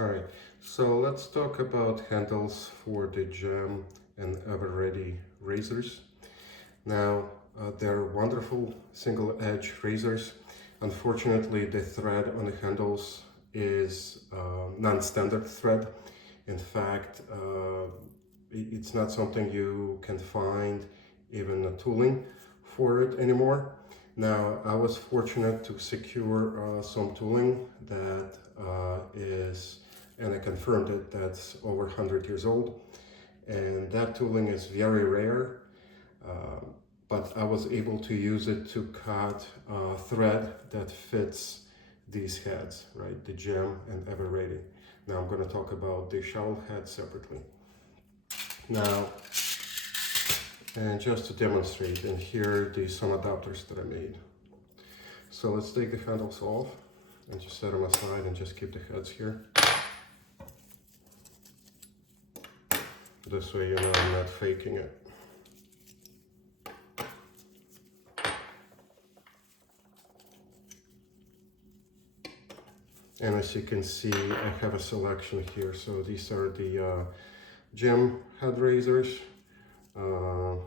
All right, so let's talk about handles for the Gem and Ever-Ready razors. Now, they're wonderful single-edge razors. Unfortunately, the thread on the handles is non-standard thread. In fact, it's not something you can find even a tooling for it anymore. Now, I was fortunate to secure some tooling that and I confirmed it, that's over 100 years old. And that tooling is very rare, but I was able to use it to cut thread that fits these heads, right? The Gem and Ever-Ready. Now I'm going to talk about the shovel head separately. Now, and just to demonstrate, and here are some adapters that I made. So let's take the handles off and just set them aside and just keep the heads here. This way, you know, I'm not faking it. And as you can see, I have a selection here. So these are the Gem head razors.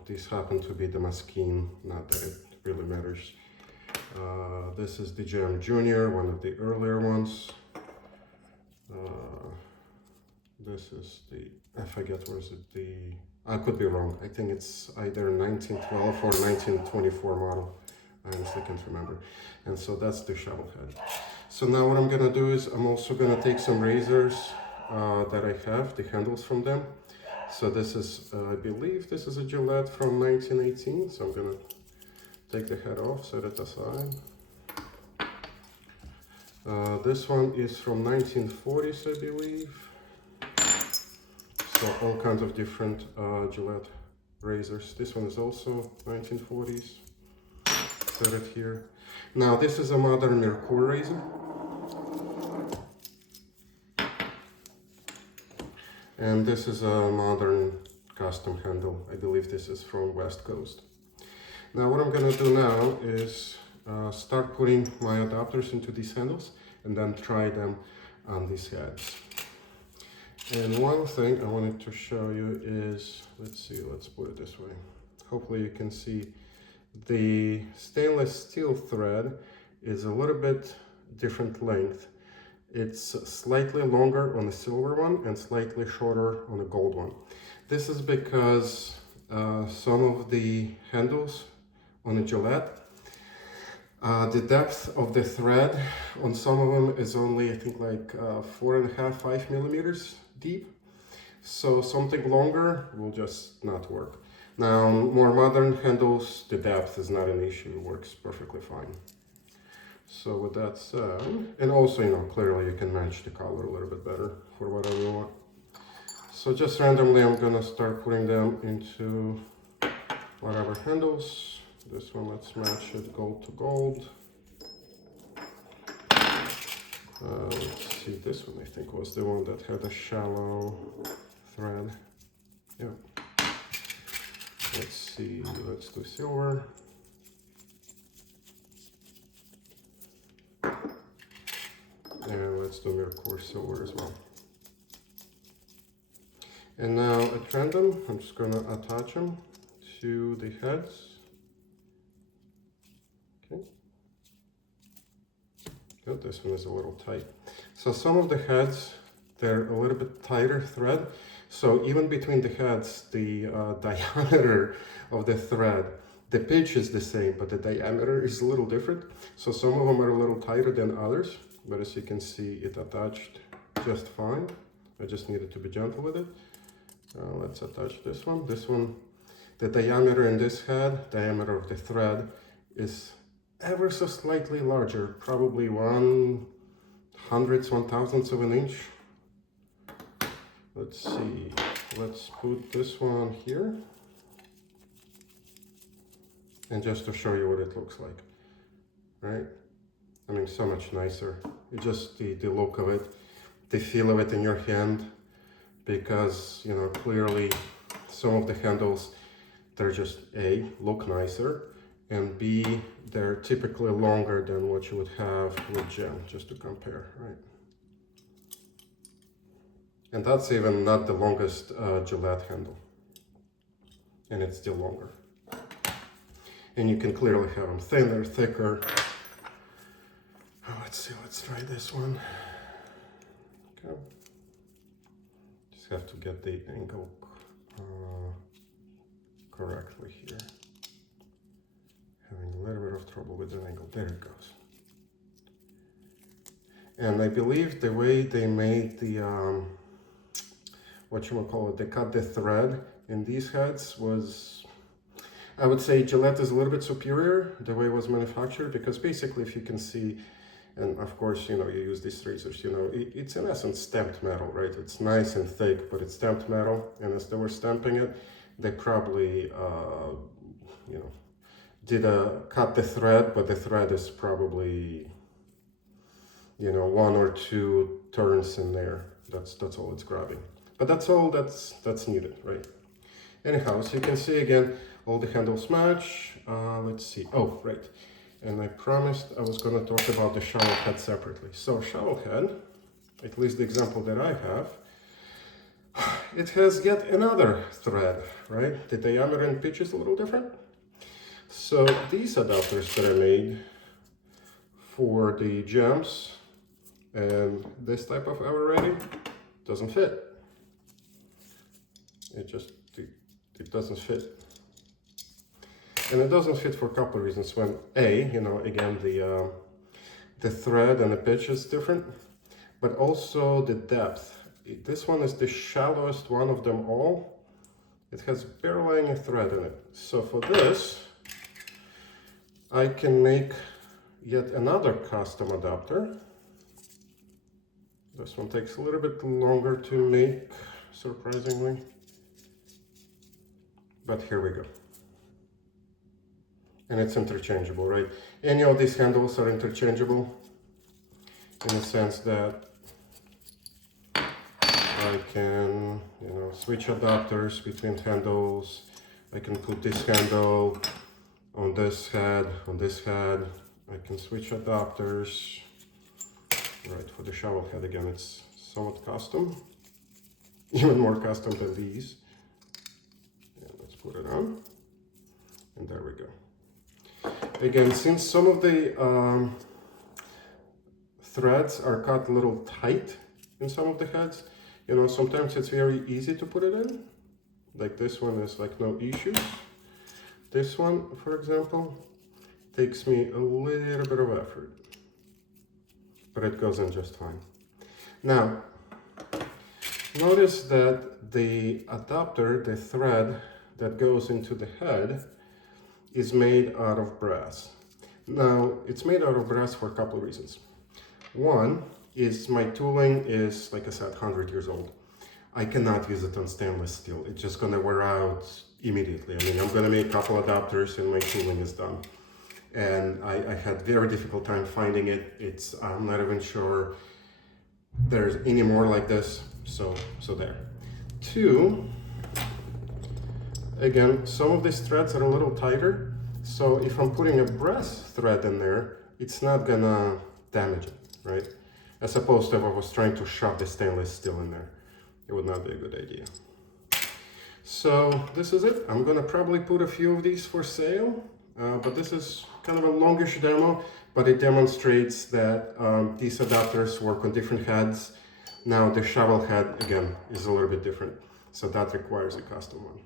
These happen to be the Maskeen, not that it really matters. This is the Gem Junior, one of the earlier ones. This is the, I forget, where is it, I could be wrong. I think it's either 1912 or 1924 model. I honestly can't remember. And so that's the shovel head. So now what I'm gonna do is I'm also gonna take some razors that I have, the handles from them. So this is, I believe this is a Gillette from 1918. So I'm gonna take the head off, set it aside. This one is from 1940s, I believe. So all kinds of different Gillette razors. This one is also 1940s. Set it here. Now this is a modern Merkur razor. And this is a modern custom handle. I believe this is from West Coast. Now what I'm gonna do now is start putting my adapters into these handles and then try them on these heads. And one thing I wanted to show you is, let's put it this way. Hopefully you can see the stainless steel thread is a little bit different length. It's slightly longer on the silver one and slightly shorter on the gold one. This is because some of the handles on a Gillette, the depth of the thread on some of them is only, I think, like 4.5, 5 millimeters deep. So something longer will just not work. Now, more modern handles, the depth is not an issue, it works perfectly fine. So with that said, and also, you know, clearly you can match the color a little bit better for whatever you want. So just randomly, I'm gonna start putting them into whatever handles. This one, let's match it gold to gold. Let's see, this one I think was the one that had a shallow thread. Yeah. Let's see, let's do silver. And let's do Merkur silver as well. And now at random, I'm just gonna attach them to the heads. Okay. Good, this one is a little tight. So some of the heads, they're a little bit tighter thread. So even between the heads, the diameter of the thread, the pitch is the same, but the diameter is a little different. So some of them are a little tighter than others, but as you can see, it attached just fine. I just needed to be gentle with it. Let's attach this one. This one, the diameter in this head, diameter of the thread, is ever so slightly larger, probably 1/100,000 of an inch. Let's see, let's put this one here. And just to show you what it looks like, right? I mean, so much nicer. It just, the look of it, the feel of it in your hand, because, you know, clearly some of the handles, they're just A, look nicer, and B, they're typically longer than what you would have with Gem, just to compare, right? And that's even not the longest Gillette handle. And it's still longer. And you can clearly have them thinner, thicker. Oh, let's see, let's try this one. Okay. Just have to get the angle correctly here. Having a little bit of trouble with the angle. There it goes. And I believe the way they made the, they cut the thread in these heads was, I would say Gillette is a little bit superior the way it was manufactured, because basically if you can see, and of course, you know, you use these razors, you know, it's in essence stamped metal, right? It's nice and thick, but it's stamped metal. And as they were stamping it, they probably, you know, cut the thread, but the thread is probably, you know, 1 or 2 turns in there. That's all it's grabbing. But that's all that's needed, right? Anyhow, so you can see again, all the handles match. Let's see. Oh, right. And I promised I was going to talk about the shovel head separately. So shovel head, at least the example that I have, it has yet another thread, right? The diameter and pitch is a little different. So these adapters that I made for the gems and this type of ever ready doesn't fit. It doesn't fit. And it doesn't fit for a couple of reasons. When you know, again, the thread and the pitch is different, but also the depth. This one is the shallowest one of them all. It has barely any thread in it. So for this, I can make yet another custom adapter. This one takes a little bit longer to make, surprisingly. But here we go. And it's interchangeable, right? Any of these handles are interchangeable in the sense that I can, you know, switch adapters between handles. I can put this handle on this head, on this head. I can switch adapters. Right, for the shovel head, again, it's somewhat custom. Even more custom than these. Yeah, let's put it on. And there we go. Again, since some of the threads are cut a little tight in some of the heads, you know, sometimes it's very easy to put it in. Like this one is like no issues. This one, for example, takes me a little bit of effort, but it goes in just fine. Now, notice that the adapter, the thread that goes into the head, is made out of brass. Now, it's made out of brass for a couple of reasons. One is my tooling is, like I said, 100 years old. I cannot use it on stainless steel. It's just gonna wear out immediately. I mean, I'm gonna make a couple adapters and my tooling is done. And I had very difficult time finding it. I'm not even sure there's any more like this. So there. Two, again, some of these threads are a little tighter. So if I'm putting a brass thread in there, it's not gonna damage it, right? As opposed to if I was trying to shove the stainless steel in there. It would not be a good idea. So this is it. I'm gonna probably put a few of these for sale. But this is kind of a longish demo, but it demonstrates that these adapters work on different heads. Now the shovel head, again, is a little bit different, so that requires a custom one.